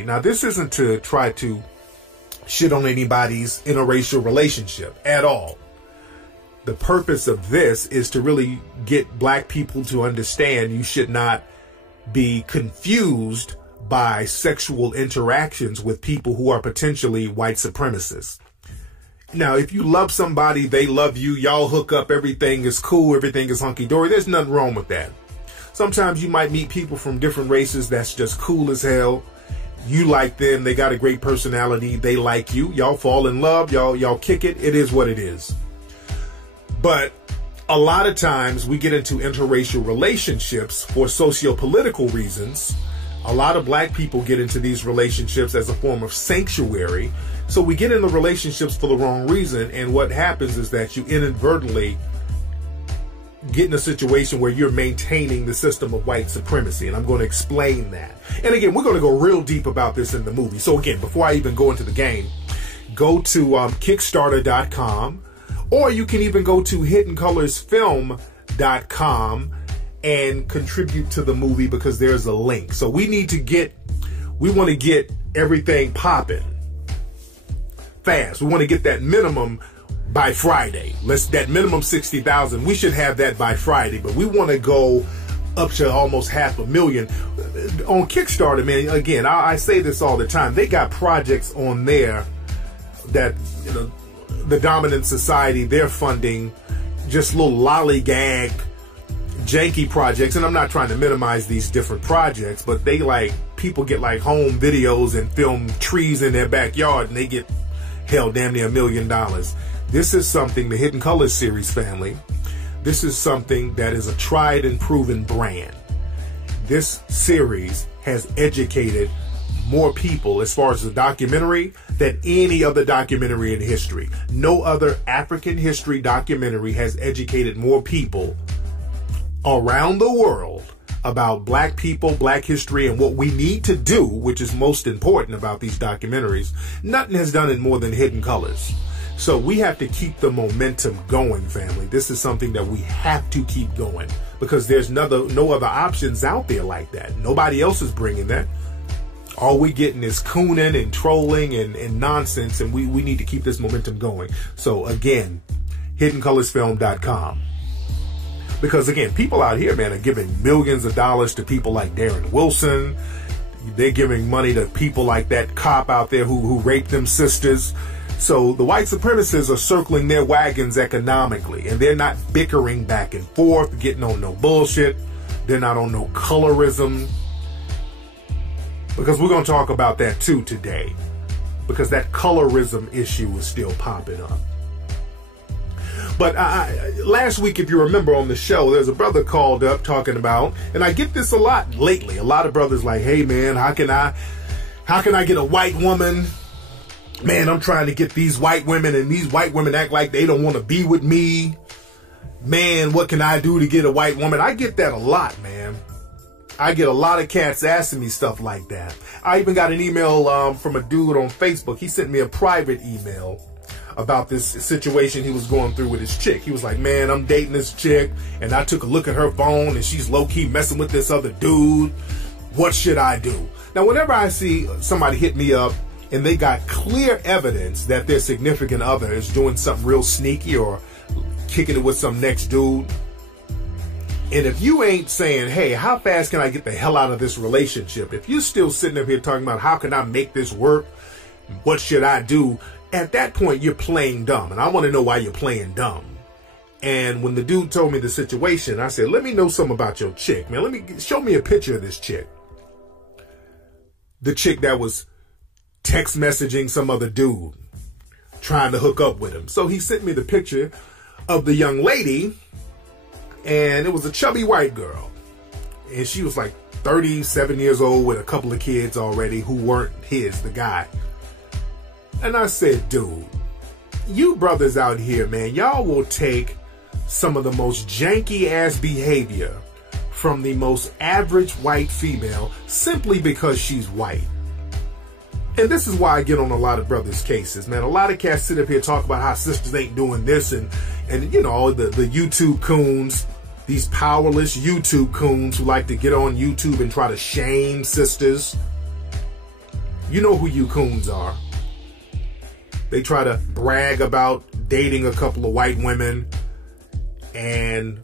supremacy. Now, this isn't to try to shit on anybody's interracial relationship at all. The purpose of this is to really get black people to understand you should not be confused by sexual interactions with people who are potentially white supremacists. Now, if you love somebody, they love you, y'all hook up, everything is cool, everything is hunky-dory, there's nothing wrong with that. Sometimes you might meet people from different races that's just cool as hell. You like them, they got a great personality, they like you, y'all fall in love, y'all kick it, it is what it is. But a lot of times we get into interracial relationships for socio-political reasons. A lot of black people get into these relationships as a form of sanctuary. So we get into relationships for the wrong reason, and what happens is that you inadvertently get in a situation where you're maintaining the system of white supremacy, and I'm going to explain that. And again, we're going to go real deep about this in the movie. So again, before I even go into the game, go to Kickstarter.com, or you can even go to HiddenColorsFilm.com and contribute to the movie, because there's a link. So we want to get everything popping fast. We want to get that minimum by Friday. That minimum 60,000. We should have that by Friday, but we want to go up to almost 500,000 on Kickstarter, man. Again, I say this all the time. They got projects on there that, you know, the dominant society, they're funding just little lollygag janky projects, and I'm not trying to minimize these different projects, but people get like home videos and film trees in their backyard, and they get hell damn near $1 million. This is something, the Hidden Colors series family, this is something that is a tried and proven brand. This series has educated more people as far as the documentary than any other documentary in history. No other African history documentary has educated more people around the world about black people, black history, and what we need to do, which is most important about these documentaries. Nothing has done it more than Hidden Colors. So we have to keep the momentum going, family. This is something that we have to keep going, because there's no other options out there like that. Nobody else is bringing that. All we getting is cooning and trolling and nonsense, and we need to keep this momentum going. So again, HiddenColorsFilm.com. Because again, people out here, man, are giving millions of dollars to people like Darren Wilson. They're giving money to people like that cop out there who raped them sisters. So the white supremacists are circling their wagons economically, and they're not bickering back and forth, getting on no bullshit. They're not on no colorism. Because we're going to talk about that too today. Because that colorism issue is still popping up. But last week, if you remember on the show, there's a brother called up talking about, and I get this a lot lately. A lot of brothers like, hey man, how can I get a white woman? Man, I'm trying to get these white women, and these white women act like they don't want to be with me. Man, what can I do to get a white woman? I get that a lot, man. I get a lot of cats asking me stuff like that. I even got an email from a dude on Facebook. He sent me a private email about this situation he was going through with his chick. He was like, man, I'm dating this chick, and I took a look at her phone, and she's low-key messing with this other dude. What should I do? Now, whenever I see somebody hit me up and they got clear evidence that their significant other is doing something real sneaky or kicking it with some next dude, and if you ain't saying, hey, how fast can I get the hell out of this relationship? If you're still sitting up here talking about how can I make this work? What should I do? At that point, you're playing dumb. And I want to know why you're playing dumb. And when the dude told me the situation, I said, let me know something about your chick, man. Show me a picture of this chick. The chick that was text messaging some other dude, trying to hook up with him. So he sent me the picture of the young lady, and it was a chubby white girl. And she was like 37 years old with a couple of kids already who weren't the guy. And I said, dude, you brothers out here, man, y'all will take some of the most janky ass behavior from the most average white female simply because she's white. And this is why I get on a lot of brothers' cases, man. A lot of cats sit up here talk about how sisters ain't doing this, and you know, the YouTube coons, these powerless YouTube coons who like to get on YouTube and try to shame sisters. You know who you coons are. They try to brag about dating a couple of white women and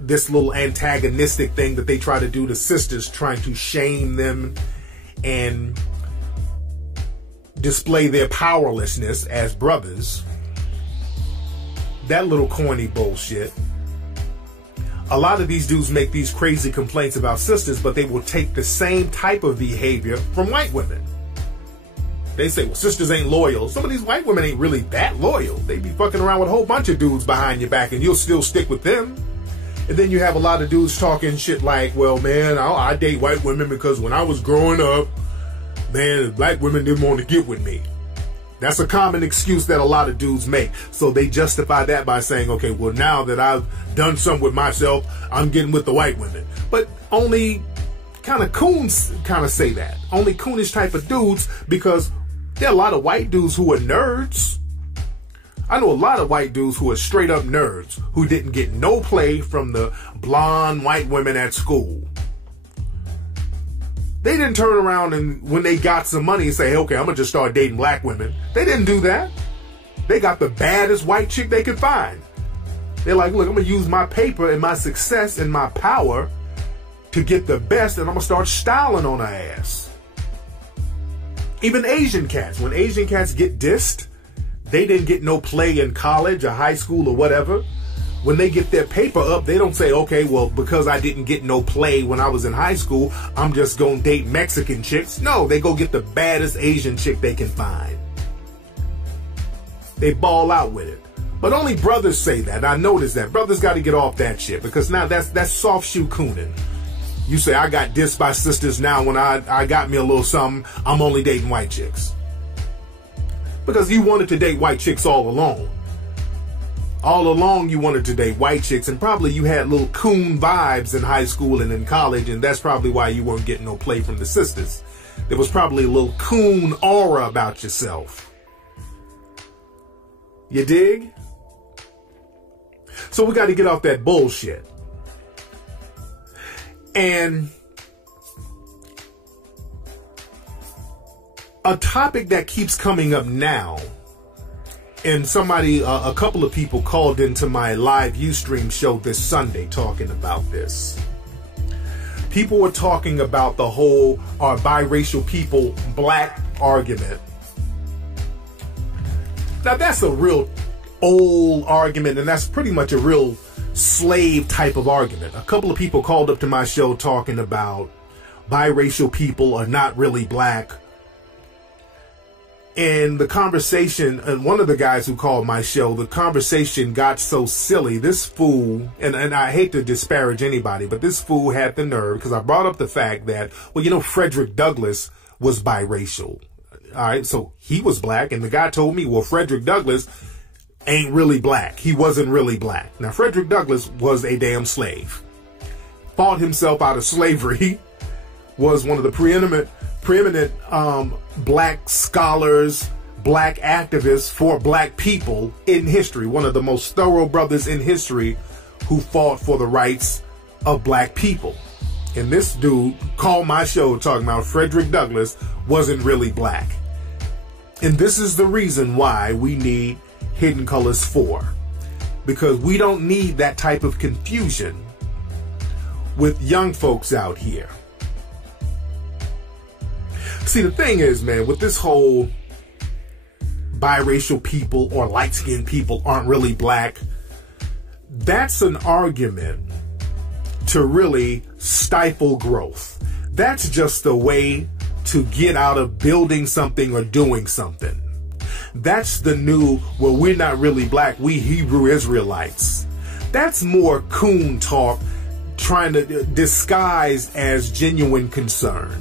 this little antagonistic thing that they try to do to sisters, trying to shame them and display their powerlessness as brothers. That little corny bullshit. A lot of these dudes make these crazy complaints about sisters, but they will take the same type of behavior from white women. They say, well, sisters ain't loyal. Some of these white women ain't really that loyal. They be fucking around with a whole bunch of dudes behind your back and you'll still stick with them. And then you have a lot of dudes talking shit like, well, man, I date white women because when I was growing up, man, black women didn't want to get with me. That's a common excuse that a lot of dudes make. So they justify that by saying, okay, well, now that I've done something with myself, I'm getting with the white women. But only kind of coons kind of say that. Only coonish type of dudes, because there are a lot of white dudes who are nerds. I know a lot of white dudes who are straight up nerds who didn't get no play from the blonde white women at school. They didn't turn around and when they got some money and say, hey, okay, I'm going to just start dating black women. They didn't do that. They got the baddest white chick they could find. They're like, look, I'm going to use my paper and my success and my power to get the best, and I'm going to start styling on her ass. Even Asian cats, when Asian cats get dissed, they didn't get no play in college or high school or whatever. When they get their paper up, they don't say, okay, well, because I didn't get no play when I was in high school, I'm just going to date Mexican chicks. No, they go get the baddest Asian chick they can find. They ball out with it. But only brothers say that. I noticed that. Brothers got to get off that shit, because now that's soft shoe cooning. You say, I got dissed by sisters, now when I got me a little something, I'm only dating white chicks. Because you wanted to date white chicks all along. All along you wanted to date white chicks, and probably you had little coon vibes in high school and in college, and that's probably why you weren't getting no play from the sisters. There was probably a little coon aura about yourself. You dig? So we got to get off that bullshit. And a topic that keeps coming up now, and a couple of people called into my live Ustream show this Sunday talking about this. People were talking about the whole biracial people black argument. Now that's a real old argument, and that's pretty much a real slave type of argument. A couple of people called up to my show talking about biracial people are not really black. And the conversation, and one of the guys who called my show, the conversation got so silly. This fool, and I hate to disparage anybody, but this fool had the nerve, because I brought up the fact that, well, you know, Frederick Douglass was biracial. All right, so he was black, and the guy told me, well, Frederick Douglass ain't really black. He wasn't really black. Now, Frederick Douglass was a damn slave. Fought himself out of slavery. Was one of the preeminent black scholars, black activists for black people in history. One of the most thorough brothers in history who fought for the rights of black people. And this dude called my show talking about Frederick Douglass wasn't really black. And this is the reason why we need Hidden Colors 4. Because we don't need that type of confusion with young folks out here. See, the thing is, man, with this whole biracial people or light-skinned people aren't really black, that's an argument to really stifle growth. That's just a way to get out of building something or doing something. That's the new, well, we're not really black, we Hebrew Israelites. That's more coon talk trying to disguise as genuine concern.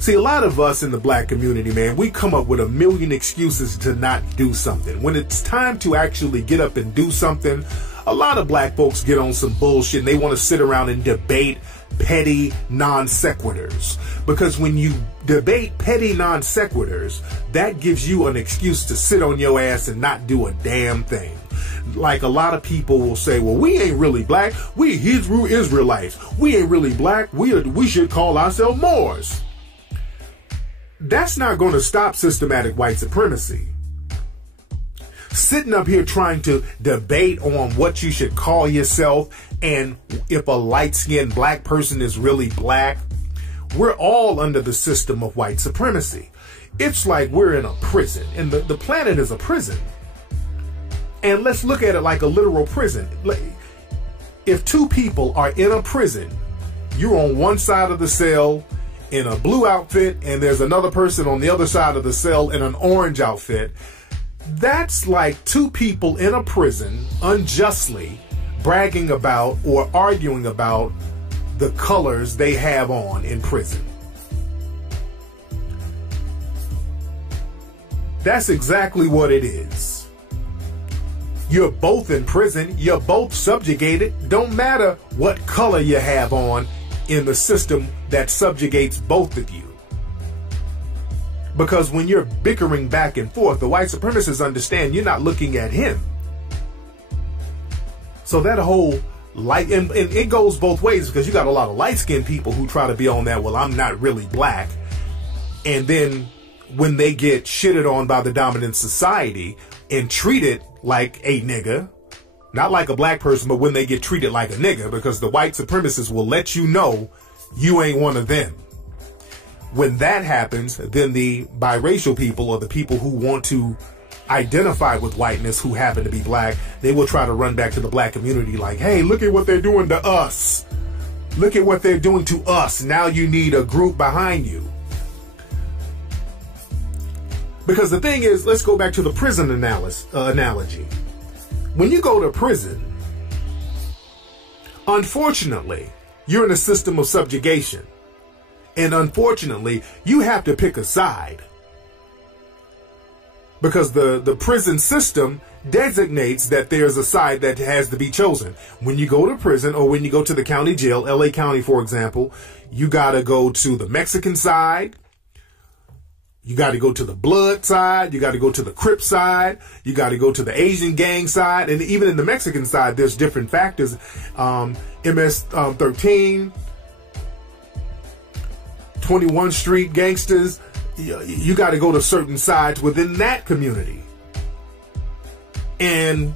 See, a lot of us in the black community, man, we come up with a million excuses to not do something. When it's time to actually get up and do something, a lot of black folks get on some bullshit and they want to sit around and debate petty non sequiturs. Because when you debate petty non sequiturs, that gives you an excuse to sit on your ass and not do a damn thing. Like a lot of people will say, well, we ain't really black, we Hebrew Israelites. We ain't really black, we should call ourselves Moors. that's not going to stop systematic white supremacy. Sitting up here trying to debate on what you should call yourself and if a light-skinned black person is really black, we're all under the system of white supremacy. It's like we're in a prison, and the planet is a prison. And let's look at it like a literal prison. If two people are in a prison, you're on one side of the cell in a blue outfit, and there's another person on the other side of the cell in an orange outfit. That's like two people in a prison unjustly bragging about or arguing about the colors they have on in prison. That's exactly what it is. You're both in prison. You're both subjugated. Don't matter what color you have on in the system that subjugates both of you. Because when you're bickering back and forth, the white supremacists understand you're not looking at him. So that whole light, and it goes both ways, because you got a lot of light-skinned people who try to be on that, well, I'm not really black. And then when they get shitted on by the dominant society and treated like a nigga, not like a black person, but when they get treated like a nigga, because the white supremacists will let you know you ain't one of them. When that happens, then the biracial people, or the people who want to identify with whiteness who happen to be black, they will try to run back to the black community like, hey, look at what they're doing to us. Look at what they're doing to us. Now you need a group behind you. Because the thing is, let's go back to the prison analogy. When you go to prison, unfortunately, you're in a system of subjugation. And unfortunately, you have to pick a side. Because the prison system designates that there's a side that has to be chosen. When you go to prison, or when you go to the county jail, LA County, for example, you got to go to the Mexican side. You got to go to the blood side. You got to go to the Crip side. You got to go to the Asian gang side. And even in the Mexican side, there's different factors. MS-13, 21 Street gangsters. You got to go to certain sides within that community. And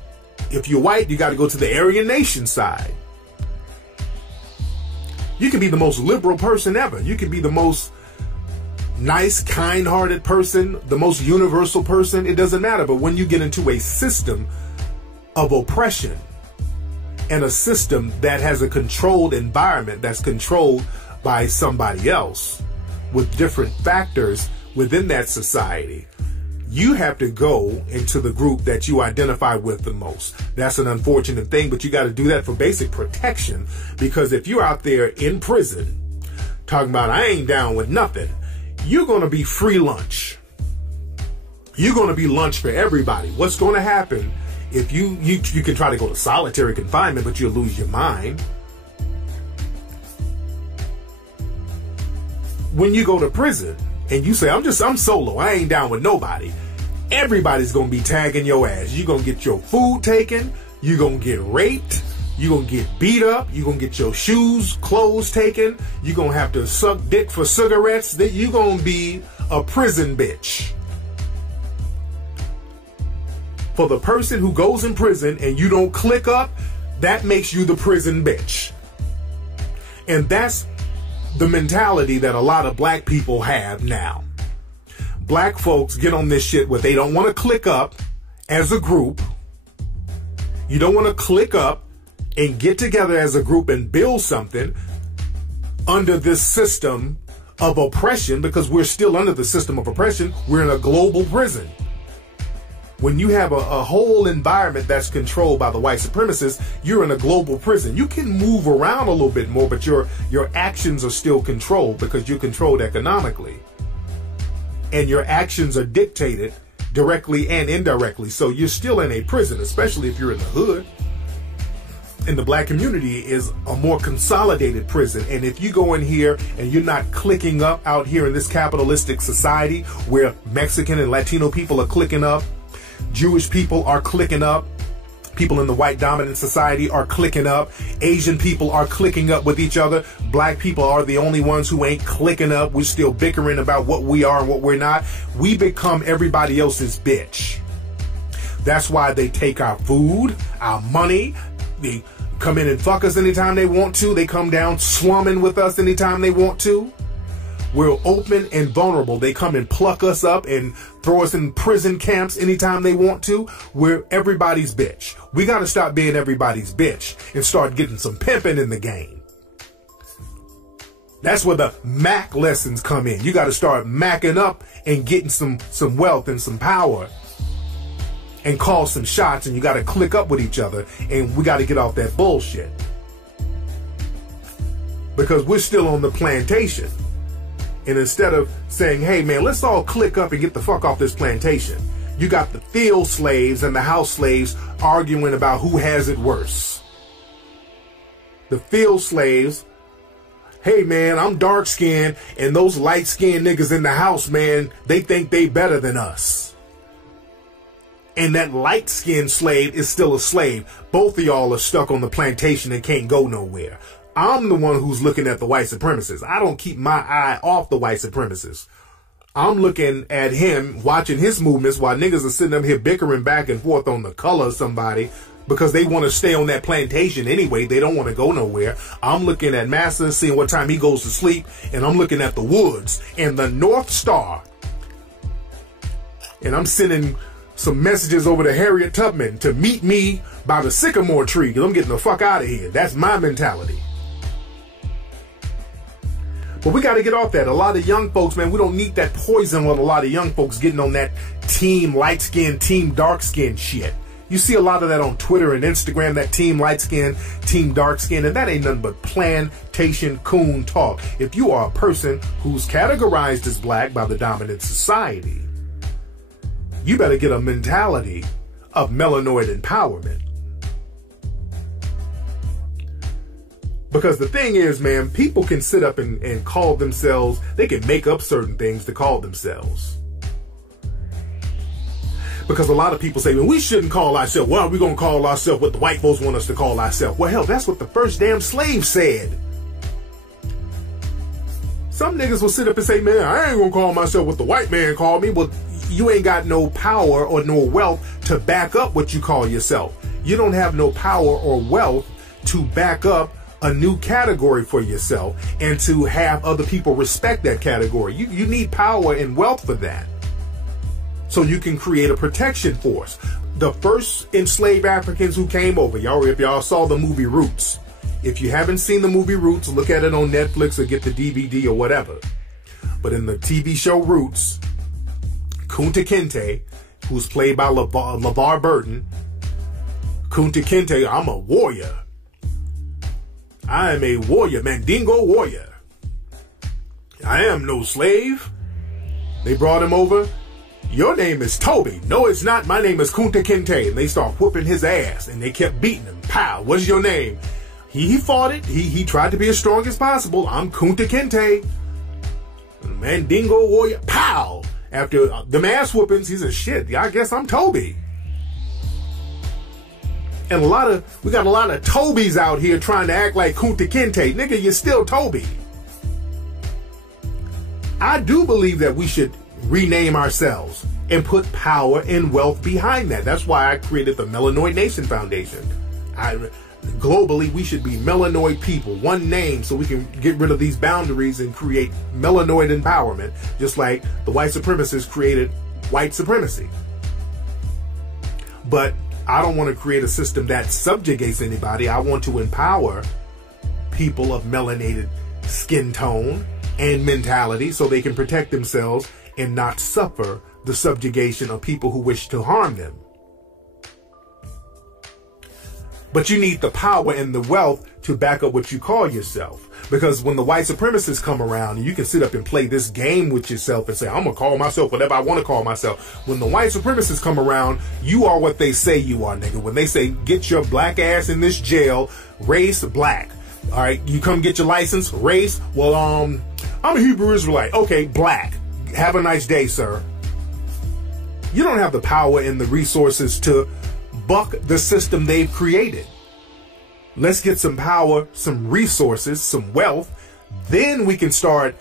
if you're white, you got to go to the Aryan Nation side. You can be the most liberal person ever. You can be the most nice, kind-hearted person, the most universal person. It doesn't matter. But when you get into a system of oppression and a system that has a controlled environment that's controlled by somebody else with different factors within that society, you have to go into the group that you identify with the most. That's an unfortunate thing, but you got to do that for basic protection, because if you're out there in prison talking about, I ain't down with nothing, you're going to be free lunch. You're going to be lunch for everybody. What's going to happen if you can try to go to solitary confinement, but you'll lose your mind. When you go to prison and you say, I'm solo, I ain't down with nobody, everybody's going to be tagging your ass. You're going to get your food taken. You're going to get raped. You're going to get beat up. You're going to get your shoes, clothes taken. You're going to have to suck dick for cigarettes. You're going to be a prison bitch. For the person who goes in prison and you don't click up, that makes you the prison bitch. And that's the mentality that a lot of black people have now. Black folks get on this shit where they don't want to click up as a group. You don't want to click up and get together as a group and build something under this system of oppression, because we're still under the system of oppression. We're in a global prison. When you have a whole environment that's controlled by the white supremacists, you're in a global prison. You can move around a little bit more, but your actions are still controlled, because you're controlled economically. And your actions are dictated directly and indirectly. So you're still in a prison, especially if you're in the hood. And the black community is a more consolidated prison. And if you go in here and you're not clicking up out here in this capitalistic society where Mexican and Latino people are clicking up, Jewish people are clicking up, People in the white dominant society are clicking up. Asian people are clicking up with each other. Black people are the only ones who ain't clicking up. We're still bickering about what we are and what we're not. We become everybody else's bitch. That's why they take our food, our money. They come in and fuck us anytime they want to. They come down slumming with us anytime they want to. We're open and vulnerable. They come and pluck us up and throw us in prison camps anytime they want to. We're everybody's bitch. We got to stop being everybody's bitch and start getting some pimping in the game. That's where the Mac lessons come in. You got to start macking up and getting some wealth and some power and call some shots, and you got to click up with each other, and we got to get off that bullshit. Because we're still on the plantation. And instead of saying, hey, man, let's all click up and get the fuck off this plantation, you got the field slaves and the house slaves arguing about who has it worse. The field slaves, hey, man, I'm dark-skinned, and those light-skinned niggas in the house, man, they think they better than us. And that light-skinned slave is still a slave. Both of y'all are stuck on the plantation and can't go nowhere. I'm the one who's looking at the white supremacists. I don't keep my eye off the white supremacists. I'm looking at him, watching his movements while niggas are sitting up here bickering back and forth on the color of somebody because they want to stay on that plantation anyway. They don't want to go nowhere. I'm looking at Massa, seeing what time he goes to sleep, and I'm looking at the woods and the North Star. And I'm sending some messages over to Harriet Tubman to meet me by the sycamore tree because I'm getting the fuck out of here. That's my mentality. But we got to get off that. A lot of young folks, man, we don't need that poison with a lot of young folks getting on that team light skin, team dark skin shit. You see a lot of that on Twitter and Instagram, that team light skin, team dark skin, and that ain't nothing but plantation coon talk. If you are a person who's categorized as black by the dominant society, you better get a mentality of melanoid empowerment. Because the thing is, man, people can sit up and call themselves, they can make up certain things to call themselves. Because a lot of people say, well, we shouldn't call ourselves, well, we're going to call ourselves what the white folks want us to call ourselves. Well, hell, that's what the first damn slave said. Some niggas will sit up and say, man, I ain't going to call myself what the white man called me. Well, you ain't got no power or no wealth to back up what you call yourself. You don't have no power or wealth to back up a new category for yourself and to have other people respect that category. You need power and wealth for that. So you can create a protection force. The first enslaved Africans who came over, if y'all saw the movie Roots. If you haven't seen the movie Roots, look at it on Netflix or get the DVD or whatever. But in the TV show Roots, Kunta Kinte, who's played by LeVar Burton, Kunta Kinte, I'm a warrior. I am a warrior, Mandingo warrior. I am no slave. They brought him over. Your name is Toby. No, it's not. My name is Kunta Kinte. And they start whooping his ass, and they kept beating him. Pow, what's your name? He fought it. He tried to be as strong as possible. I'm Kunta Kinte. Mandingo warrior. Pow. After the ass whoopings, he said, shit, I guess I'm Toby. And we got a lot of Tobys out here trying to act like Kunta Kinte. Nigga, you're still Toby. I do believe that we should rename ourselves and put power and wealth behind that. That's why I created the Melanoid Nation Foundation. Globally, we should be melanoid people, one name, so we can get rid of these boundaries and create melanoid empowerment, just like the white supremacists created white supremacy. But I don't want to create a system that subjugates anybody. I want to empower people of melanated skin tone and mentality so they can protect themselves and not suffer the subjugation of people who wish to harm them. But you need the power and the wealth to back up what you call yourself. Because when the white supremacists come around, you can sit up and play this game with yourself and say, I'm going to call myself whatever I want to call myself. When the white supremacists come around, you are what they say you are, nigga. When they say, get your black ass in this jail, race black. All right, you come get your license, race. Well, I'm a Hebrew Israelite. Okay, black. Have a nice day, sir. You don't have the power and the resources to buck the system they've created. Let's get some power, some resources, some wealth. Then we can start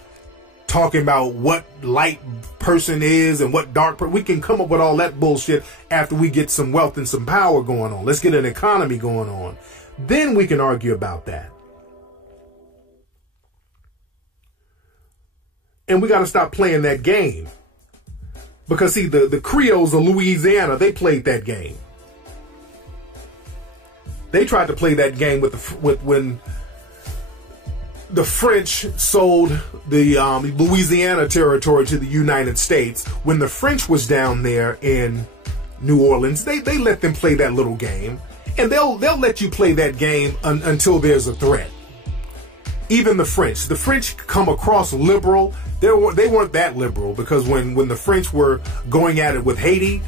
talking about what light person is and what dark person. We can come up with all that bullshit after we get some wealth and some power going on. Let's get an economy going on. Then we can argue about that. And we got to stop playing that game. Because, see, the Creoles of Louisiana, they played that game. They tried to play that game when the French sold the Louisiana territory to the United States. When the French was down there in New Orleans, they let them play that little game. And they'll let you play that game until there's a threat. Even the French come across liberal. They weren't that liberal, because when the French were going at it with Haiti,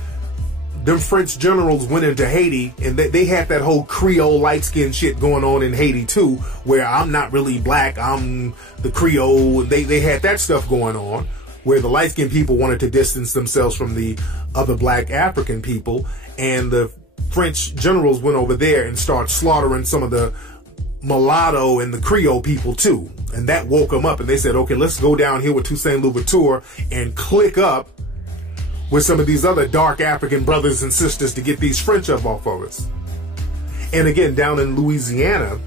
them French generals went into Haiti, and they had that whole Creole light-skinned shit going on in Haiti too, where I'm not really black, I'm the Creole. They had that stuff going on, where the light-skinned people wanted to distance themselves from the other black African people, and the French generals went over there and started slaughtering some of the mulatto and the Creole people too. And that woke them up, and they said, okay, let's go down here with Toussaint Louverture and click up with some of these other dark African brothers and sisters to get these French up off of us. And again, down in Louisiana,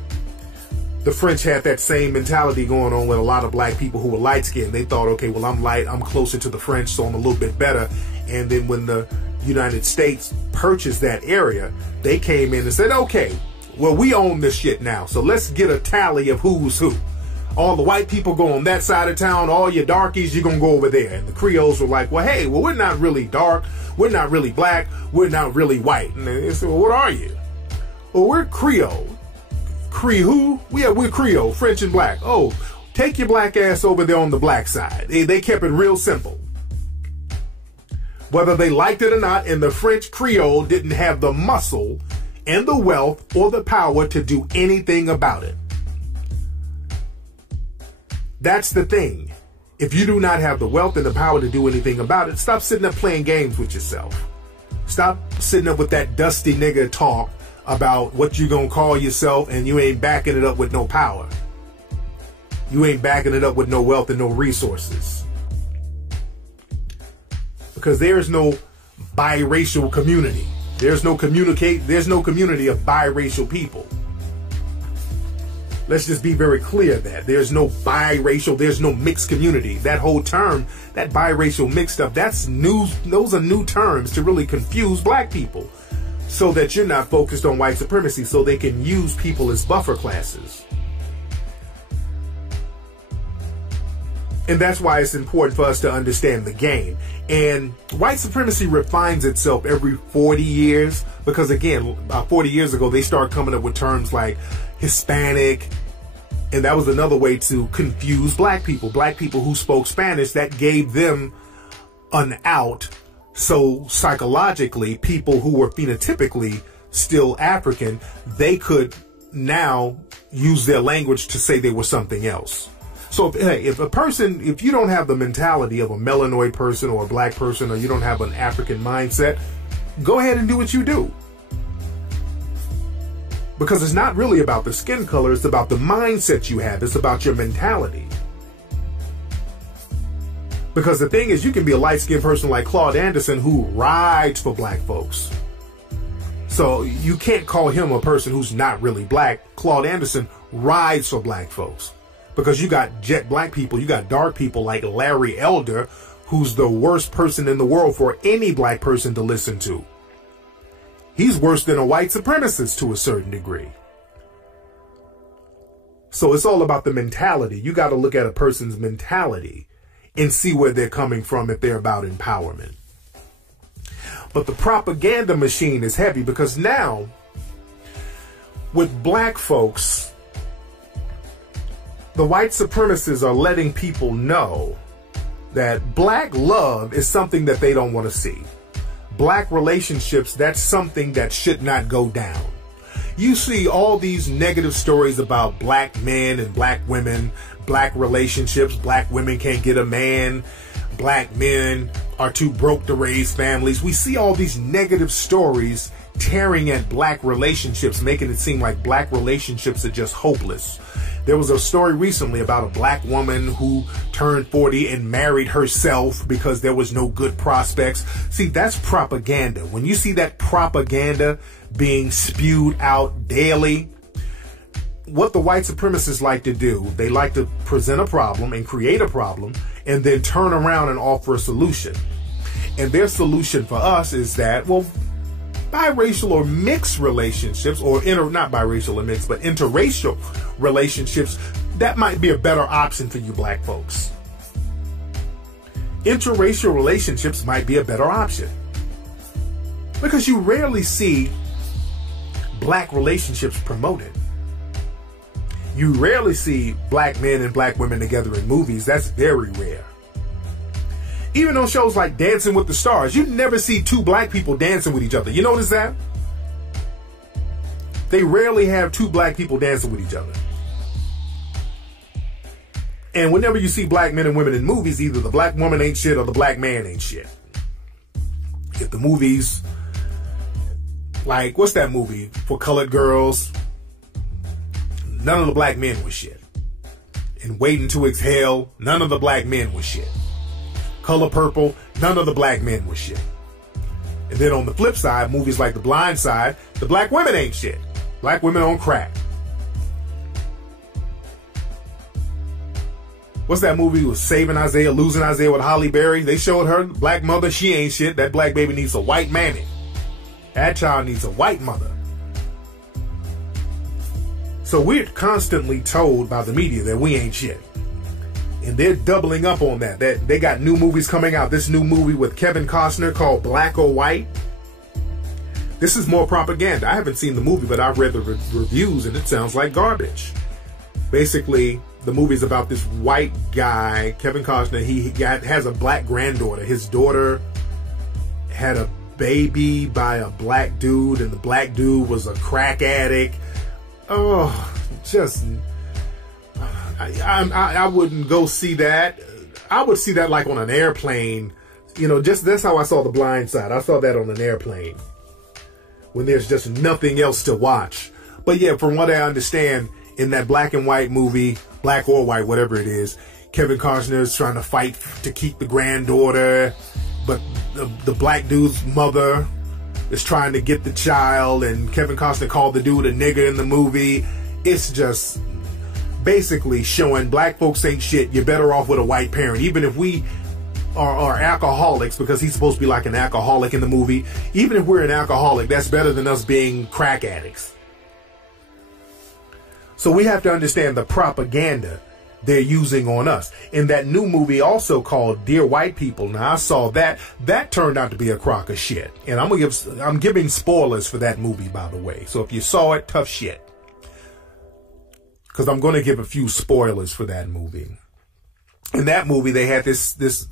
the French had that same mentality going on with a lot of black people who were light-skinned. They thought, okay, well, I'm light, I'm closer to the French, so I'm a little bit better. And then when the United States purchased that area, they came in and said, okay, well, we own this shit now, so let's get a tally of who's who. All the white people go on that side of town, all your darkies, you're going to go over there. And the Creoles were like, well, hey, well, we're not really dark, we're not really black, we're not really white. And they said, well, what are you? Well, we're Creole. Who? Yeah, we're Creole, French and black. Oh, take your black ass over there on the black side. They kept it real simple. Whether they liked it or not, and the French Creole didn't have the muscle and the wealth or the power to do anything about it. That's the thing. If you do not have the wealth and the power to do anything about it, stop sitting up playing games with yourself. Stop sitting up with that dusty nigga talk about what you gonna call yourself, and you ain't backing it up with no power. You ain't backing it up with no wealth and no resources. Because there's no biracial community. There's no community of biracial people. Let's just be very clear that there's no biracial, there's no mixed community. That whole term, that biracial mixed stuff, that's new. Those are new terms to really confuse black people, so that you're not focused on white supremacy, so they can use people as buffer classes. And that's why it's important for us to understand the game. And white supremacy refines itself every 40 years, because again, about 40 years ago, they started coming up with terms like Hispanic, and that was another way to confuse black people who spoke Spanish. That gave them an out. So psychologically, people who were phenotypically still African, they could now use their language to say they were something else. So if you don't have the mentality of a melanoid person or a black person, or you don't have an African mindset, go ahead and do what you do. Because it's not really about the skin color, it's about the mindset you have, it's about your mentality. Because the thing is, you can be a light-skinned person like Claude Anderson who rides for black folks. So you can't call him a person who's not really black. Claude Anderson rides for black folks. Because you got jet black people, you got dark people like Larry Elder, who's the worst person in the world for any black person to listen to. He's worse than a white supremacist to a certain degree. So it's all about the mentality. You got to look at a person's mentality and see where they're coming from if they're about empowerment. But the propaganda machine is heavy, because now, with black folks, the white supremacists are letting people know that black love is something that they don't want to see. Black relationships, that's something that should not go down. You see all these negative stories about black men and black women, black relationships, black women can't get a man, black men are too broke to raise families. We see all these negative stories tearing at black relationships, making it seem like black relationships are just hopeless. There was a story recently about a black woman who turned 40 and married herself because there was no good prospects. See, that's propaganda. When you see that propaganda being spewed out daily, what the white supremacists like to do, they like to present a problem and create a problem and then turn around and offer a solution. And their solution for us is that, well, biracial or mixed relationships, or not biracial or mixed, but interracial relationships, that might be a better option for you black folks. Interracial relationships might be a better option. Because you rarely see black relationships promoted. You rarely see black men and black women together in movies. That's very rare. Even on shows like Dancing with the Stars, you never see two black people dancing with each other. You notice that? They rarely have two black people dancing with each other. And whenever you see black men and women in movies, either the black woman ain't shit or the black man ain't shit. If the movies, like, what's that movie for colored girls? None of the black men was shit. In Waiting to Exhale, none of the black men was shit. Color Purple, none of the black men was shit. And then on the flip side, movies like The Blind Side, the black women ain't shit. Black women on crack. What's that movie with Saving Isaiah, Losing Isaiah with Halle Berry? They showed her black mother, she ain't shit. That black baby needs a white mammy. That child needs a white mother. So we're constantly told by the media that we ain't shit. And they're doubling up on that. They got new movies coming out. This new movie with Kevin Costner called Black or White. This is more propaganda. I haven't seen the movie, but I've read the reviews, and it sounds like garbage. Basically, the movie's about this white guy, Kevin Costner. He has a black granddaughter. His daughter had a baby by a black dude, and the black dude was a crack addict. Oh, just... I wouldn't go see that. I would see that like on an airplane. You know, just that's how I saw The Blind Side. I saw that on an airplane when there's just nothing else to watch. But yeah, from what I understand, in that black and white movie, black or white, whatever it is, Kevin Costner is trying to fight to keep the granddaughter, but the black dude's mother is trying to get the child, and Kevin Costner called the dude a nigger in the movie. It's just basically showing black folks ain't shit. You're better off with a white parent. Even if we are alcoholics, because he's supposed to be like an alcoholic in the movie. Even if we're an alcoholic, that's better than us being crack addicts. So we have to understand the propaganda they're using on us. In that new movie also called Dear White People, now I saw that. That turned out to be a crock of shit. And I'm giving spoilers for that movie, by the way. So if you saw it, tough shit. Because I'm going to give a few spoilers for that movie. In that movie, they had this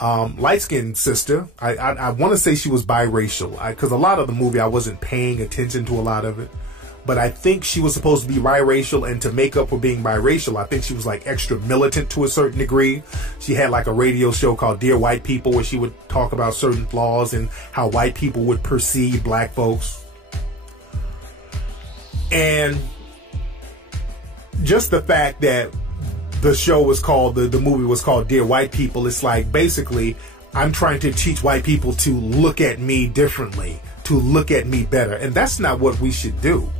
light-skinned sister. I want to say she was biracial. Because a lot of the movie, I wasn't paying attention to a lot of it. But I think she was supposed to be biracial. And to make up for being biracial, I think she was like extra militant to a certain degree. She had like a radio show called Dear White People, where she would talk about certain flaws and how white people would perceive black folks. And just the fact that the show was called, the movie was called Dear White People, it's like basically I'm trying to teach white people to look at me differently, to look at me better. And that's not what we should do.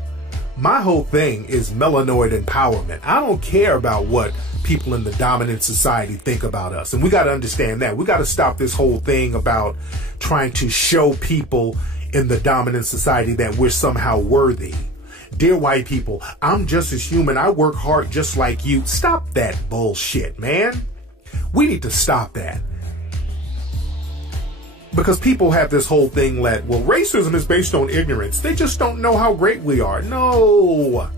My whole thing is melanoid empowerment. I don't care about what people in the dominant society think about us. And we got to understand that. We got to stop this whole thing about trying to show people in the dominant society that we're somehow worthy. Dear white people, I'm just as human. I work hard just like you. Stop that bullshit, man. We need to stop that. Because people have this whole thing that, well, racism is based on ignorance. They just don't know how great we are. No.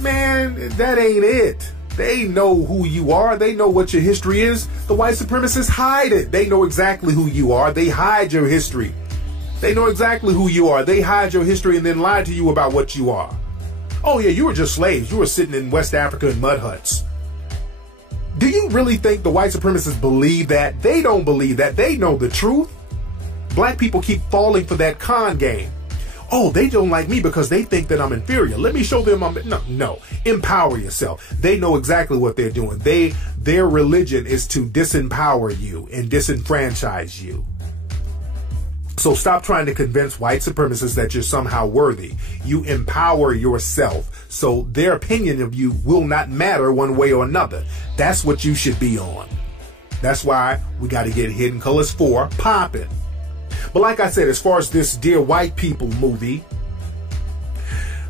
Man, that ain't it. They know who you are. They know what your history is. The white supremacists hide it. They know exactly who you are. They hide your history. They know exactly who you are. They hide your history and then lie to you about what you are. Oh, yeah, you were just slaves. You were sitting in West Africa in mud huts. Do you really think the white supremacists believe that? They don't believe that. They know the truth. Black people keep falling for that con game. Oh, they don't like me because they think that I'm inferior. Let me show them no. Empower yourself. They know exactly what they're doing. Their religion is to disempower you and disenfranchise you. So stop trying to convince white supremacists that you're somehow worthy. You empower yourself. So their opinion of you will not matter one way or another. That's what you should be on. That's why we got to get Hidden Colors 4 popping. But like I said, as far as this Dear White People movie,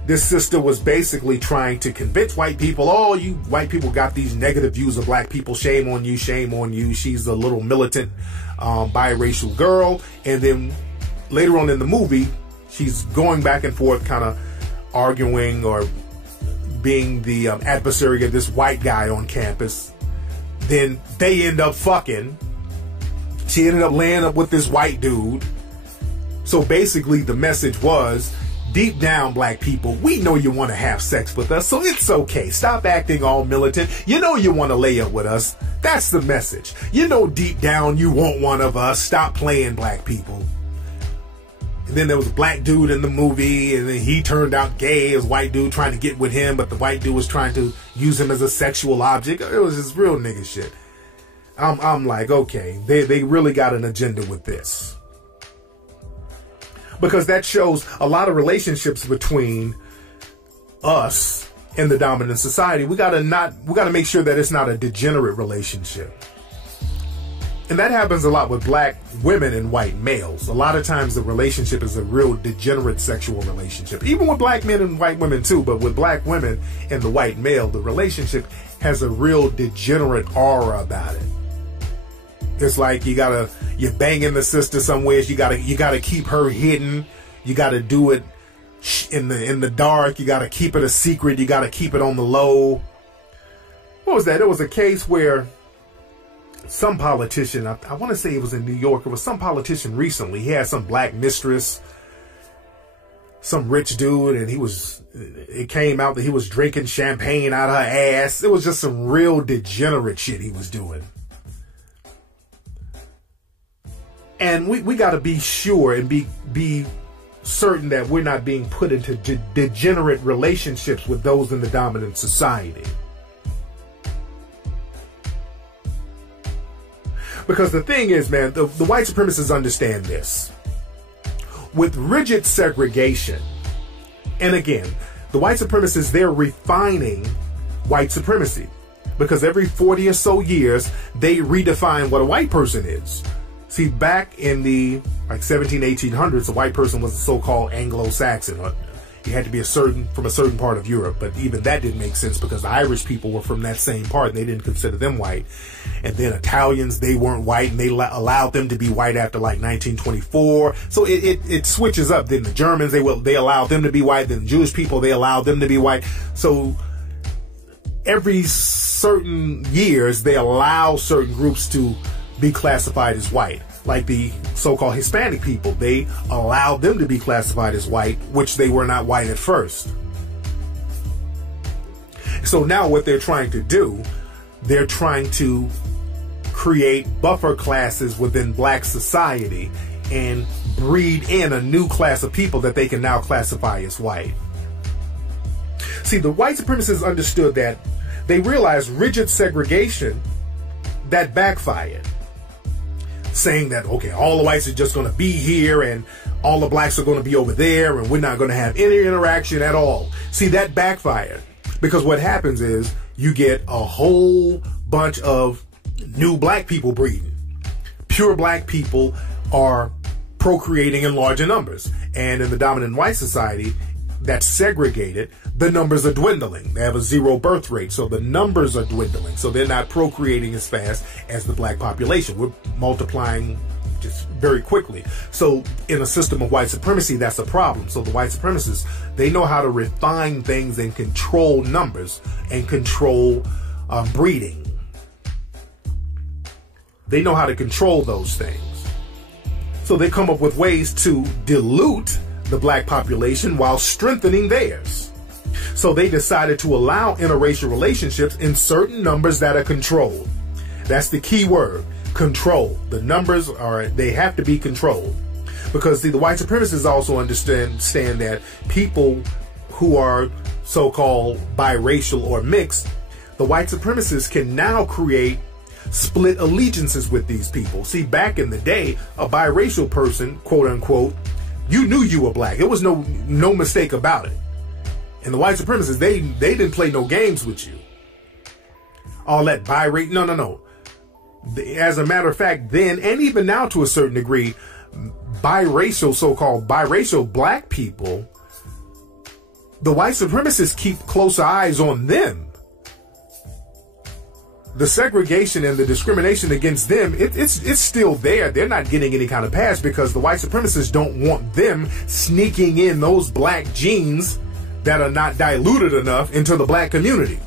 this sister was basically trying to convince white people, oh, you white people got these negative views of black people. Shame on you. Shame on you. She's a little militant biracial girl. And then later on in the movie, she's going back and forth kind of arguing or being the adversary of this white guy on campus. Then they end up fucking. She ended up laying up with this white dude. So basically the message was, deep down, black people, we know you want to have sex with us, so it's okay. Stop acting all militant. You know you want to lay up with us. That's the message. You know deep down you want one of us. Stop playing, black people. And then there was a black dude in the movie, and then he turned out gay. It was a white dude trying to get with him, but the white dude was trying to use him as a sexual object. It was just real nigga shit. I'm like, okay, they really got an agenda with this. Because that shows a lot of relationships between us and the dominant society. We gotta make sure that it's not a degenerate relationship. And that happens a lot with black women and white males. A lot of times the relationship is a real degenerate sexual relationship. Even with black men and white women too, but with black women and the white male, the relationship has a real degenerate aura about it. It's like you're banging the sister somewhere. You gotta keep her hidden. You gotta do it in the dark. You gotta keep it a secret. You gotta keep it on the low. What was that? It was a case where some politician, I want to say it was in New York. It was some politician recently. He had some black mistress, some rich dude, and it came out that he was drinking champagne out of her ass. It was just some real degenerate shit he was doing. And we got to be sure and be certain that we're not being put into degenerate relationships with those in the dominant society. Because the thing is, man, the white supremacists understand this. With rigid segregation, and again, the white supremacists, they're refining white supremacy. Because every 40 or so years, they redefine what a white person is. See, back in the 1800s, a white person was a so-called Anglo-Saxon. You had to be from a certain part of Europe, but even that didn't make sense because the Irish people were from that same part and they didn't consider them white. And then Italians, they weren't white, and they allowed them to be white after 1924. So it switches up. Then the Germans, they allowed them to be white. Then the Jewish people, they allowed them to be white. So every certain years, they allow certain groups to be classified as white. Like the so-called Hispanic people, they allowed them to be classified as white, which they were not white at first. So now what they're trying to do, they're trying to create buffer classes within black society and breed in a new class of people that they can now classify as white. See, the white supremacists understood that. They realized rigid segregation, that backfired. Saying that, okay, all the whites are just going to be here and all the blacks are going to be over there and we're not going to have any interaction at all. See, that backfired. Because what happens is you get a whole bunch of new black people breeding. Pure black people are procreating in larger numbers. And in the dominant white society that's segregated, the numbers are dwindling. They have a zero birth rate, so the numbers are dwindling. So they're not procreating as fast as the black population. We're multiplying just very quickly. So in a system of white supremacy, that's a problem. So the white supremacists, they know how to refine things and control numbers and control breeding. They know how to control those things. So they come up with ways to dilute the black population while strengthening theirs. So they decided to allow interracial relationships in certain numbers that are controlled. That's the key word. Control. The numbers they have to be controlled. Because see, the white supremacists also understand that people who are so-called biracial or mixed, the white supremacists can now create split allegiances with these people. See, back in the day, a biracial person, quote unquote, you knew you were black. There was no mistake about it. And the white supremacists, they didn't play no games with you. All that no. As a matter of fact, then and even now to a certain degree, biracial, so-called biracial black people, the white supremacists keep closer eyes on them. The segregation and the discrimination against them, it's still there. They're not getting any kind of pass because the white supremacists don't want them sneaking in those black genes that are not diluted enough into the black community.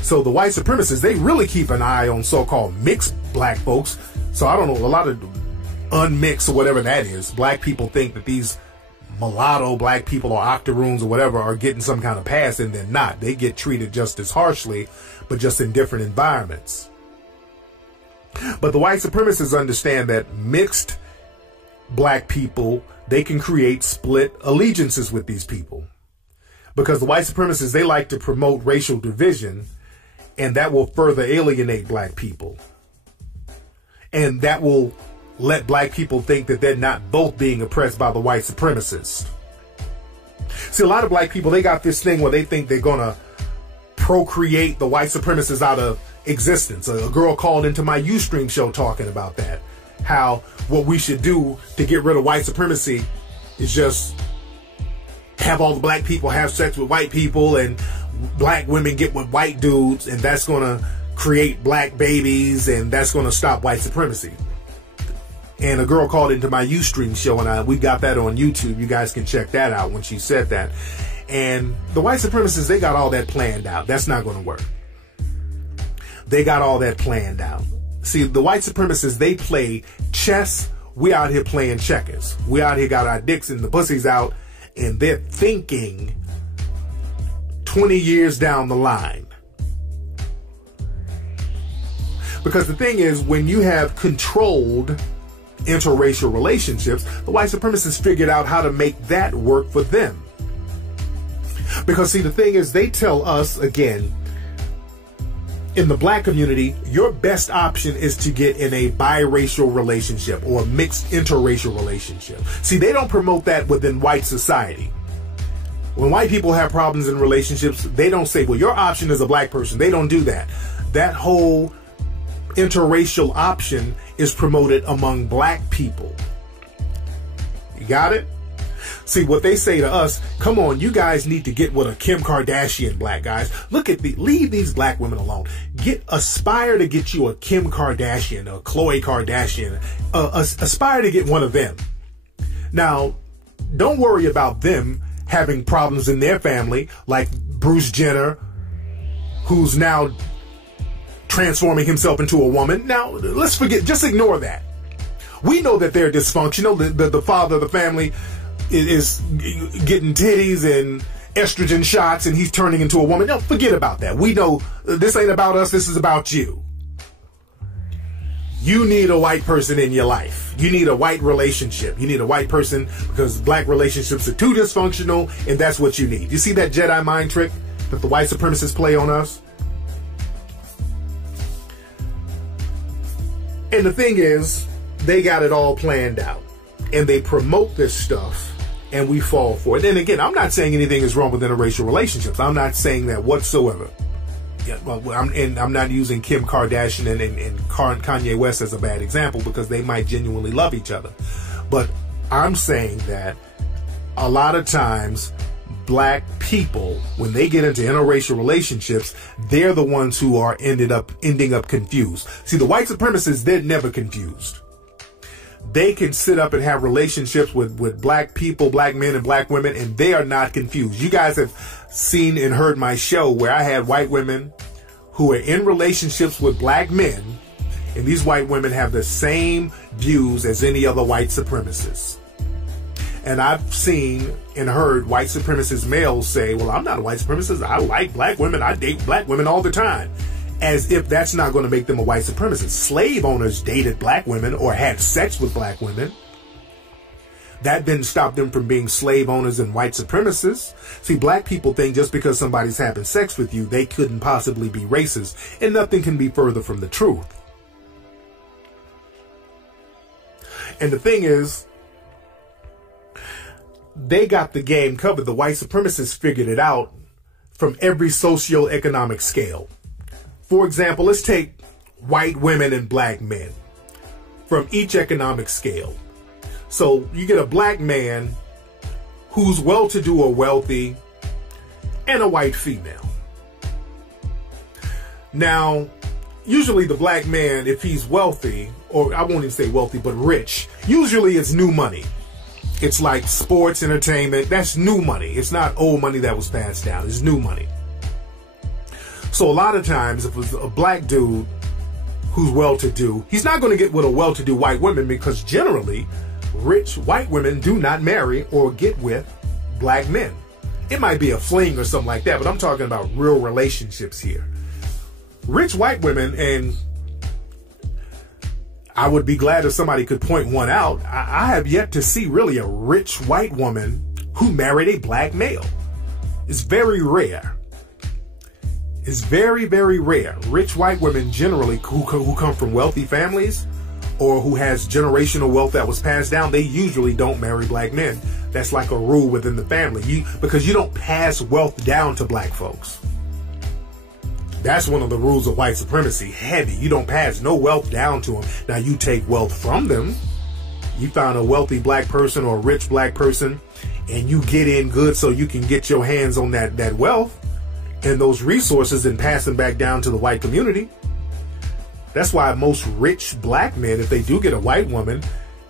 So the white supremacists, they really keep an eye on so-called mixed black folks. So I don't know, a lot of unmixed or whatever that is, black people think that these mulatto black people or octoroons or whatever are getting some kind of pass, and they're not. They get treated just as harshly, but just in different environments. But the white supremacists understand that mixed black people, they can create split allegiances with these people. Because the white supremacists, they like to promote racial division, and that will further alienate black people. And that will let black people think that they're not both being oppressed by the white supremacists. See, a lot of black people, they got this thing where they think they're going to procreate the white supremacists out of existence. A girl called into my Ustream show talking about that. How what we should do to get rid of white supremacy is just have all the black people have sex with white people and black women get with white dudes, and that's going to create black babies, and that's going to stop white supremacy. And a girl called into my Ustream show, and we got that on YouTube. You guys can check that out when she said that. And the white supremacists, they got all that planned out. That's not going to work. They got all that planned out. See, the white supremacists, they play chess. We out here playing checkers. We out here got our dicks and the pussies out, and they're thinking 20 years down the line. Because the thing is, when you have controlled interracial relationships, the white supremacists figured out how to make that work for them. Because see, the thing is, they tell us, again, in the black community, your best option is to get in a biracial relationship or a mixed interracial relationship. See, they don't promote that within white society. When white people have problems in relationships, they don't say, well, your option is a black person. They don't do that. That whole interracial option is promoted among black people. You got it? See, what they say to us, come on, you guys need to get with a Kim Kardashian, black guys. Leave these black women alone. Aspire to get you a Kim Kardashian, a Khloe Kardashian. Aspire to get one of them. Now, don't worry about them having problems in their family, like Bruce Jenner, who's now transforming himself into a woman. Now, let's forget, just ignore that. We know that they're dysfunctional. The father of the family is getting titties and estrogen shots, and he's turning into a woman. No, forget about that. We know this ain't about us. This is about you. You need a white person in your life. You need a white relationship. You need a white person because black relationships are too dysfunctional, and that's what you need. You see that Jedi mind trick that the white supremacists play on us? And the thing is, they got it all planned out, and they promote this stuff, and we fall for it. And again, I'm not saying anything is wrong with interracial relationships. I'm not saying that whatsoever. Yeah, well, I'm not using Kim Kardashian and Kanye West as a bad example because they might genuinely love each other. But I'm saying that a lot of times black people, when they get into interracial relationships, they're the ones who are ending up confused. See, the white supremacists, they're never confused. They can sit up and have relationships with black people, black men and black women, and they are not confused. You guys have seen and heard my show where I had white women who are in relationships with black men, and these white women have the same views as any other white supremacists. And I've seen and heard white supremacist males say, well, I'm not a white supremacist. I like black women. I date black women all the time. as if that's not going to make them a white supremacist. Slave owners dated black women or had sex with black women. That didn't stop them from being slave owners and white supremacists. See, black people think just because somebody's having sex with you, they couldn't possibly be racist, and nothing can be further from the truth. And the thing is, they got the game covered. The white supremacists figured it out from every socioeconomic scale. For example, let's take white women and black men from each economic scale. So you get a black man who's well-to-do or wealthy and a white female. Now, usually the black man, if he's wealthy, or I won't even say wealthy, but rich, usually it's new money. It's like sports, entertainment. That's new money. It's not old money that was passed down. It's new money. So a lot of times, if it's a black dude who's well-to-do, he's not going to get with a well-to-do white woman because generally, rich white women do not marry or get with black men. It might be a fling or something like that, but I'm talking about real relationships here. Rich white women, and I would be glad if somebody could point one out. I have yet to see really a rich white woman who married a black male. It's very rare. It's very, very rare. Rich white women generally who come from wealthy families or who has generational wealth that was passed down, they usually don't marry black men. That's like a rule within the family. Because you don't pass wealth down to black folks. That's one of the rules of white supremacy. Heavy. You don't pass no wealth down to them. Now you take wealth from them. You found a wealthy black person or a rich black person and you get in good so you can get your hands on that wealth and those resources and pass them back down to the white community. That's why most rich black men, if they do get a white woman,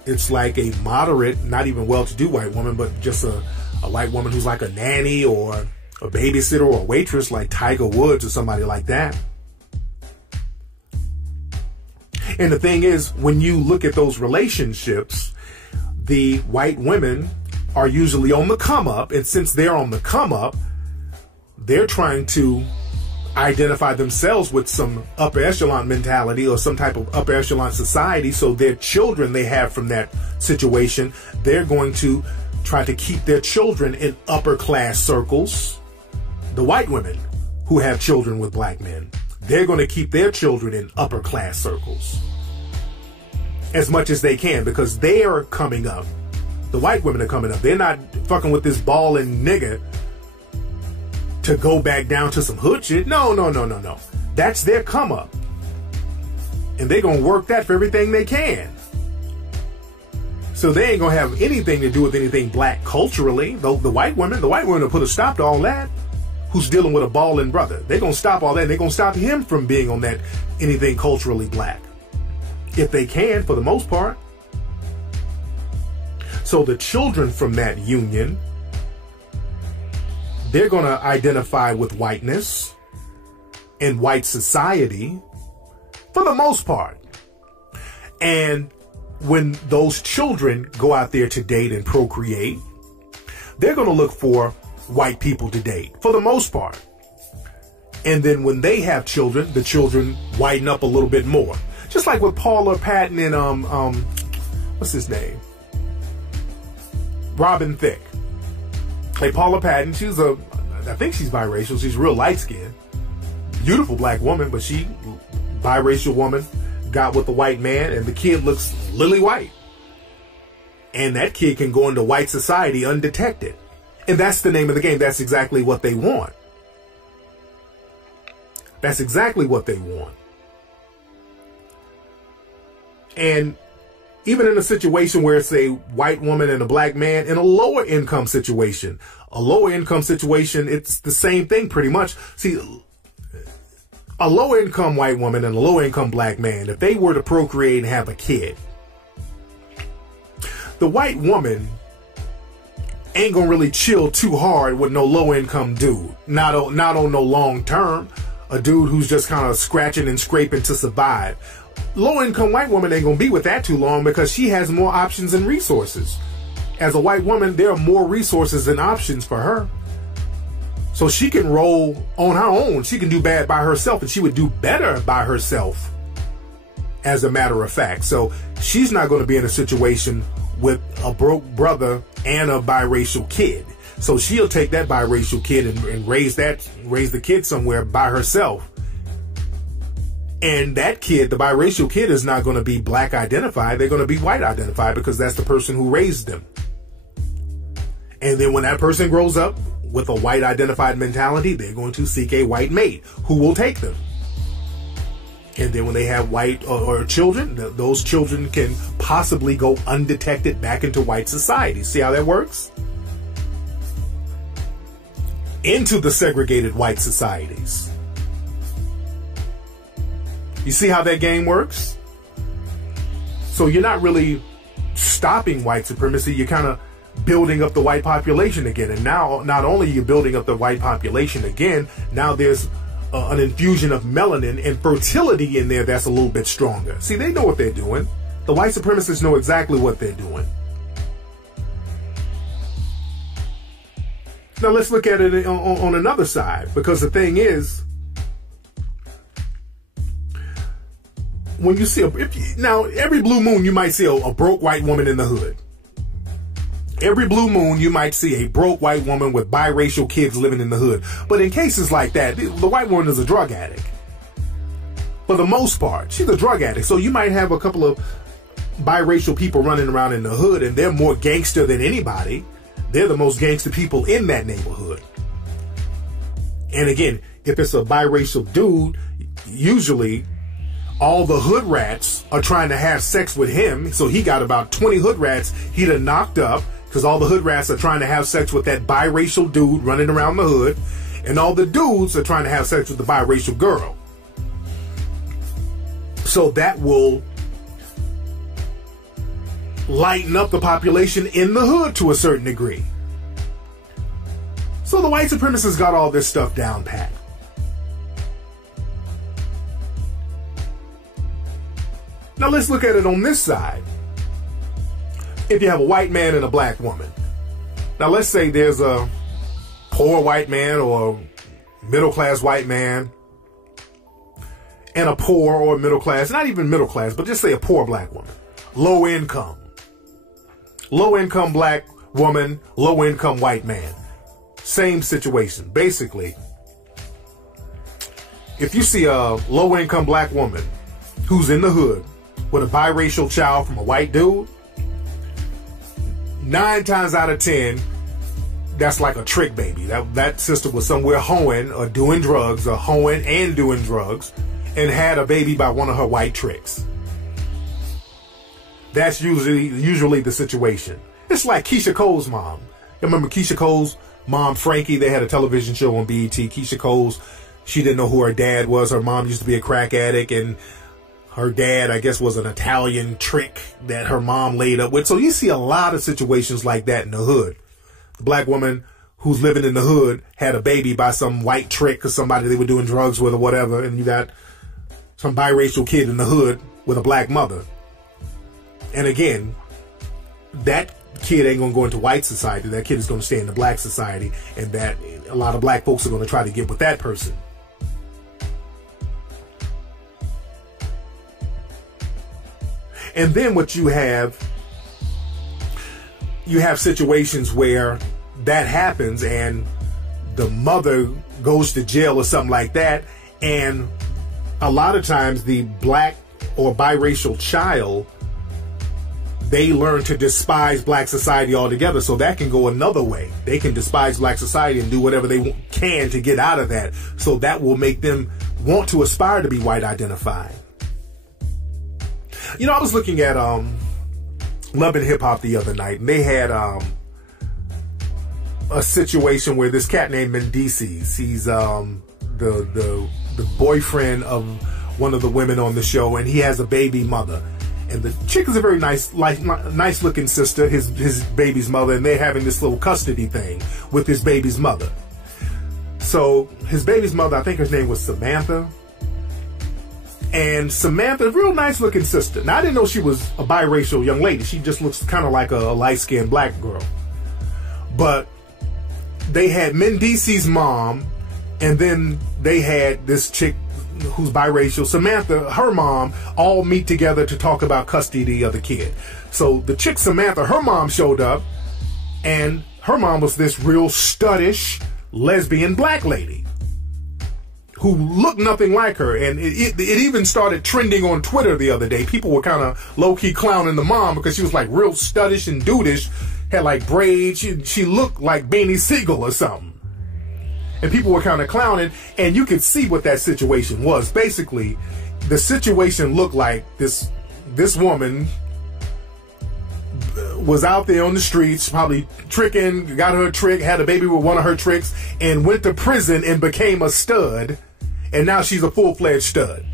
it's like a moderate, not even well-to-do white woman, but just a white woman who's like a nanny or a babysitter or a waitress like Tiger Woods or somebody like that. And the thing is, when you look at those relationships, the white women are usually on the come up. And since they're on the come up, they're trying to identify themselves with some upper echelon mentality or some type of upper echelon society. So their children they have from that situation, they're going to try to keep their children in upper class circles. The white women who have children with black men, they're going to keep their children in upper class circles as much as they can because they are coming up. The white women are coming up. They're not fucking with this balling nigga to go back down to some hood shit. No. That's their come up. And they're going to work that for everything they can. So they ain't going to have anything to do with anything black culturally. The white women will put a stop to all that. Who's dealing with a balling brother. They're going to stop all that. And they're going to stop him from being on that anything culturally black. If they can, for the most part. So the children from that union, they're going to identify with whiteness and white society for the most part. And when those children go out there to date and procreate, they're going to look for white people to date for the most part. And then when they have children, the children whiten up a little bit more. Just like with Paula Patton and what's his name? Robin Thicke. Like Paula Patton, I think she's biracial. She's real light skinned. Beautiful black woman, but she, biracial woman, got with a white man and the kid looks lily white. And that kid can go into white society undetected. And that's the name of the game. That's exactly what they want. That's exactly what they want. And even in a situation where it's a white woman and a black man, in a lower income situation, it's the same thing pretty much. See, a lower income white woman and a lower income black man, if they were to procreate and have a kid, the white woman ain't gonna really chill too hard with no low income dude. Not on no long term. A dude who's just kind of scratching and scraping to survive. Low income white woman ain't gonna be with that too long because she has more options and resources. As a white woman, there are more resources and options for her. So she can roll on her own. She can do bad by herself, and she would do better by herself, as a matter of fact. So she's not going to be in a situation with a broke brother and a biracial kid. So she'll take that biracial kid and raise the kid somewhere by herself. And that kid, the biracial kid, is not going to be black identified. They're going to be white identified because that's the person who raised them. And then when that person grows up with a white identified mentality, they're going to seek a white mate who will take them. And then when they have white or children, those children can possibly go undetected back into white society. See how that works? Into the segregated white societies. You see how that game works? So you're not really stopping white supremacy. You're kind of building up the white population again. And now, not only are you building up the white population again, now there's an infusion of melanin and fertility in there that's a little bit stronger. See, they know what they're doing. The white supremacists know exactly what they're doing. Now let's look at it on another side, because the thing is, when you see now every blue moon you might see a broke white woman in the hood. Every blue moon you might see a broke white woman with biracial kids living in the hood. But in cases like that, the white woman is a drug addict. For the most part, she's a drug addict. So you might have a couple of biracial people running around in the hood, and they're more gangster than anybody. They're the most gangster people in that neighborhood. And again, if it's a biracial dude, usually all the hood rats are trying to have sex with him. So he got about 20 hood rats he done knocked up, because all the hood rats are trying to have sex with that biracial dude running around the hood. And all the dudes are trying to have sex with the biracial girl. So that will lighten up the population in the hood to a certain degree. So the white supremacists got all this stuff down pat. Now let's look at it on this side. If you have a white man and a black woman. Now let's say there's a poor white man or middle-class white man and a poor or middle-class, not even middle-class, but just say a poor black woman. Low income. Low-income black woman, low-income white man. Same situation. Basically, if you see a low-income black woman who's in the hood with a biracial child from a white dude, 9 times out of 10, that's like a trick baby. That sister was somewhere hoeing or doing drugs, or hoeing and doing drugs, and had a baby by one of her white tricks. That's usually the situation. It's like Keisha Cole's mom. You remember Keisha Cole's mom, Frankie? They had a television show on BET. Keisha Cole's, she didn't know who her dad was. Her mom used to be a crack addict, and her dad, I guess, was an Italian trick that her mom laid up with. So you see a lot of situations like that in the hood. The black woman who's living in the hood had a baby by some white trick or somebody they were doing drugs with or whatever. And you got some biracial kid in the hood with a black mother. And again, that kid ain't going to go into white society. That kid is going to stay in the black society. And that a lot of black folks are going to try to get with that person. And then what you have situations where that happens and the mother goes to jail or something like that. And a lot of times the black or biracial child, they learn to despise black society altogether. So that can go another way. They can despise black society and do whatever they can to get out of that. So that will make them want to aspire to be white identified. You know, I was looking at Love and Hip Hop the other night, and they had a situation where this cat named Mendices, he's the boyfriend of one of the women on the show, and he has a baby mother. And the chick is a very nice looking sister, his baby's mother, and they're having this little custody thing with his baby's mother. So his baby's mother, I think her name was Samantha. And Samantha, real nice looking sister. Now, I didn't know she was a biracial young lady. She just looks kind of like a light-skinned black girl. But they had Mendice's mom, and then they had this chick who's biracial, Samantha, her mom, all meet together to talk about custody of the kid. So the chick Samantha, her mom showed up, and her mom was this real studdish lesbian black lady who looked nothing like her. And it even started trending on Twitter the other day. People were kind of low-key clowning the mom because she was like real studdish and dudish, had like braids. She looked like Beanie Siegel or something. And people were kind of clowning, and you could see what that situation was. Basically, the situation looked like this woman was out there on the streets, probably tricking, got her trick, had a baby with one of her tricks, and went to prison and became a stud, and now she's a full-fledged stud.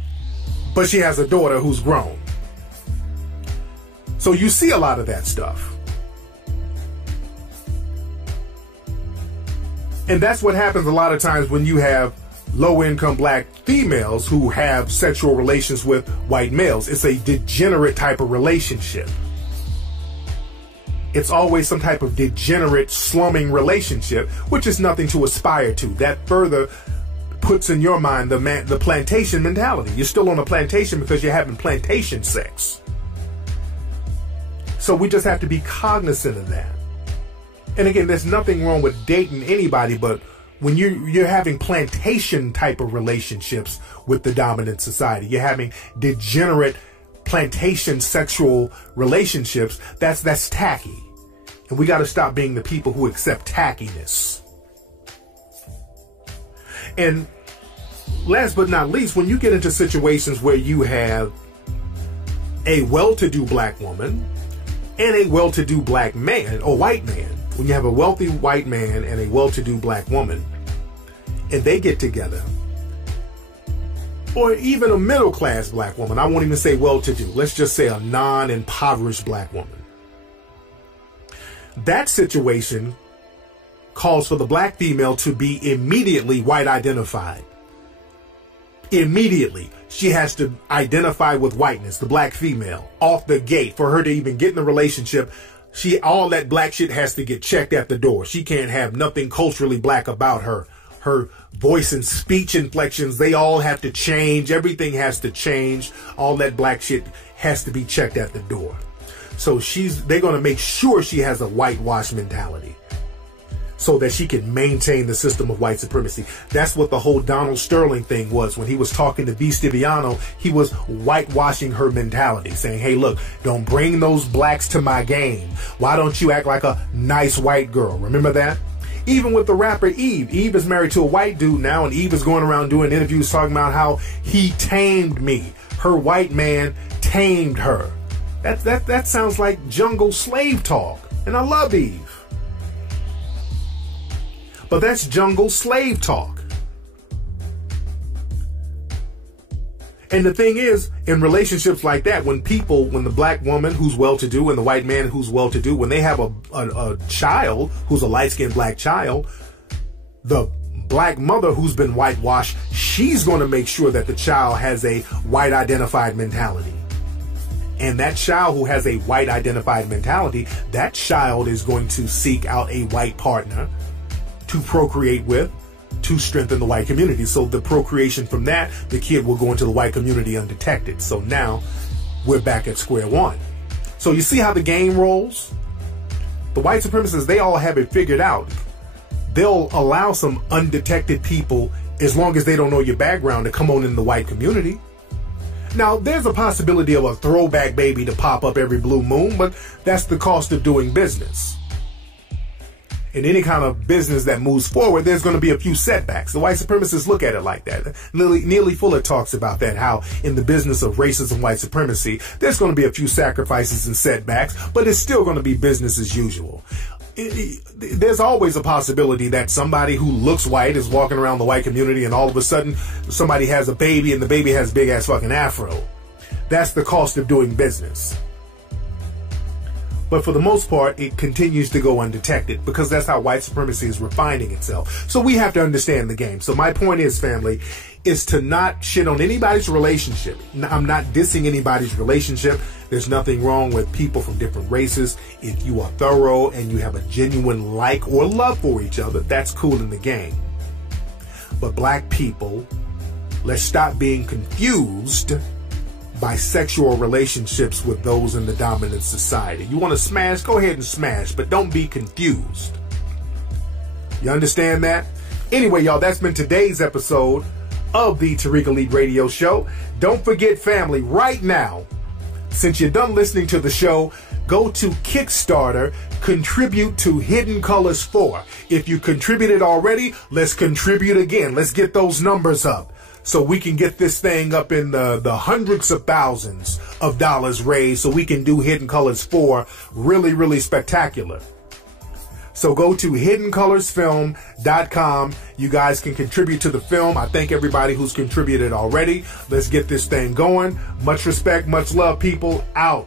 But she has a daughter who's grown. So you see a lot of that stuff. And that's what happens a lot of times when you have low-income black females who have sexual relations with white males. It's a degenerate type of relationship. It's always some type of degenerate, slumming relationship, which is nothing to aspire to. That further puts in your mind the plantation mentality. You're still on a plantation because you're having plantation sex. So we just have to be cognizant of that. And again, there's nothing wrong with dating anybody, but when you're having plantation type of relationships with the dominant society, you're having degenerate plantation sexual relationships, that's tacky. And we got to stop being the people who accept tackiness. And last but not least, when you get into situations where you have a well-to-do black woman and a well-to-do black man or white man, when you have a wealthy white man and a well-to-do black woman, and they get together, or even a middle-class black woman, I won't even say well-to-do, let's just say a non-impoverished black woman. That situation calls for the black female to be immediately white identified. Immediately. She has to identify with whiteness, the black female, off the gate. For her to even get in a relationship, all that black shit has to get checked at the door. She can't have nothing culturally black about her. Her voice and speech inflections, they all have to change. Everything has to change. All that black shit has to be checked at the door. So they're going to make sure she has a whitewash mentality so that she can maintain the system of white supremacy. That's what the whole Donald Sterling thing was. When he was talking to V. Stiviano, he was whitewashing her mentality, saying, hey, look, don't bring those blacks to my game. Why don't you act like a nice white girl? Remember that? Even with the rapper Eve. Eve is married to a white dude now, and Eve is going around doing interviews talking about how he tamed me. Her white man tamed her. That sounds like jungle slave talk. And I love Eve. But that's jungle slave talk. And the thing is, in relationships like that, when the black woman who's well-to-do and the white man who's well-to-do, when they have a child who's a light-skinned black child, the black mother who's been whitewashed, she's going to make sure that the child has a white-identified mentality. And that child who has a white-identified mentality, that child is going to seek out a white partner to procreate with, to strengthen the white community. So the procreation from that, the kid will go into the white community undetected. So now we're back at square one. So you see how the game rolls? The white supremacists, they all have it figured out. They'll allow some undetected people, as long as they don't know your background, to come on in the white community. Now, there's a possibility of a throwback baby to pop up every blue moon, but that's the cost of doing business. In any kind of business that moves forward, there's going to be a few setbacks. The white supremacists look at it like that. Neely Fuller talks about that, how in the business of racism, white supremacy, there's going to be a few sacrifices and setbacks, but it's still going to be business as usual. There's always a possibility that somebody who looks white is walking around the white community and all of a sudden somebody has a baby and the baby has a big ass fucking afro. That's the cost of doing business. But for the most part, it continues to go undetected because that's how white supremacy is refining itself. So we have to understand the game. So my point is, family, is to not shit on anybody's relationship. I'm not dissing anybody's relationship. There's nothing wrong with people from different races. If you are thorough and you have a genuine like or love for each other, that's cool in the game. But black people, let's stop being confused by sexual relationships with those in the dominant society. You want to smash? Go ahead and smash, but don't be confused. You understand that? Anyway, y'all, that's been today's episode of the Tariq Elite Radio Show. Don't forget, family, right now, since you're done listening to the show, go to Kickstarter, contribute to Hidden Colors 4. If you contributed already, let's contribute again. Let's get those numbers up so we can get this thing up in the hundreds of thousands of dollars raised so we can do Hidden Colors 4 really, really spectacular. So go to hiddencolorsfilm.com. You guys can contribute to the film. I thank everybody who's contributed already. Let's get this thing going. Much respect, much love, people. Out.